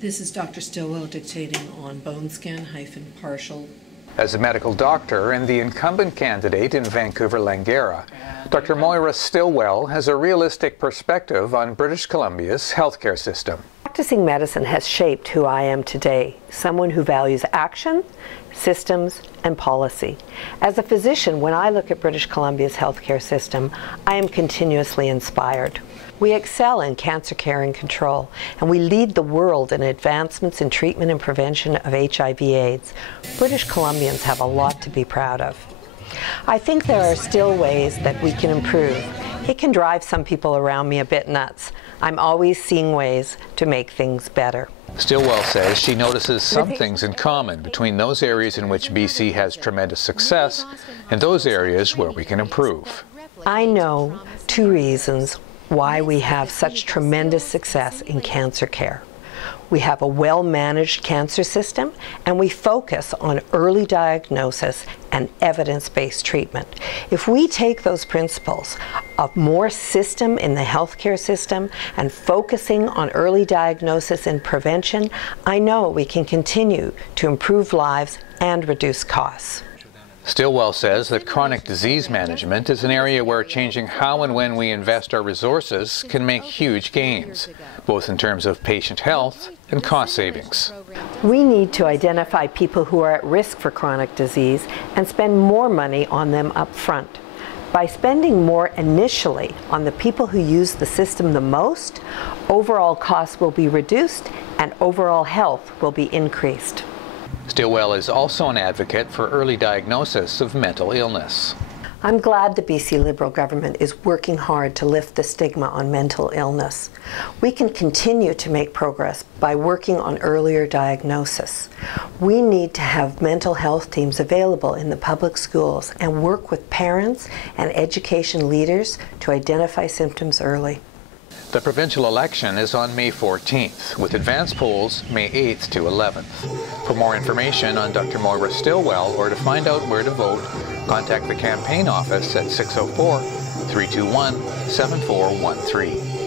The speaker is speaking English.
This is Dr. Stilwell dictating on bone scan - partial. As a medical doctor and the incumbent candidate in Vancouver-Langara, Dr. Moira Stilwell has a realistic perspective on British Columbia's healthcare system. Practicing medicine has shaped who I am today, someone who values action, systems, and policy. As a physician, when I look at British Columbia's healthcare system, I am continuously inspired. We excel in cancer care and control, and we lead the world in advancements in treatment and prevention of HIV/AIDS. British Columbians have a lot to be proud of. I think there are still ways that we can improve. It can drive some people around me a bit nuts. I'm always seeing ways to make things better. Stillwell says she notices some things in common between those areas in which BC has tremendous success and those areas where we can improve. I know two reasons why we have such tremendous success in cancer care. We have a well-managed cancer system, and we focus on early diagnosis and evidence-based treatment. If we take those principles of more system in the healthcare system and focusing on early diagnosis and prevention, I know we can continue to improve lives and reduce costs. Stillwell says that chronic disease management is an area where changing how and when we invest our resources can make huge gains, both in terms of patient health and cost savings. We need to identify people who are at risk for chronic disease and spend more money on them up front. By spending more initially on the people who use the system the most, overall costs will be reduced and overall health will be increased. Stilwell is also an advocate for early diagnosis of mental illness. I'm glad the BC Liberal government is working hard to lift the stigma on mental illness. We can continue to make progress by working on earlier diagnosis. We need to have mental health teams available in the public schools and work with parents and education leaders to identify symptoms early. The provincial election is on May 14th, with advance polls May 8th to 11th. For more information on Dr. Moira Stilwell or to find out where to vote, contact the campaign office at 604-321-7413.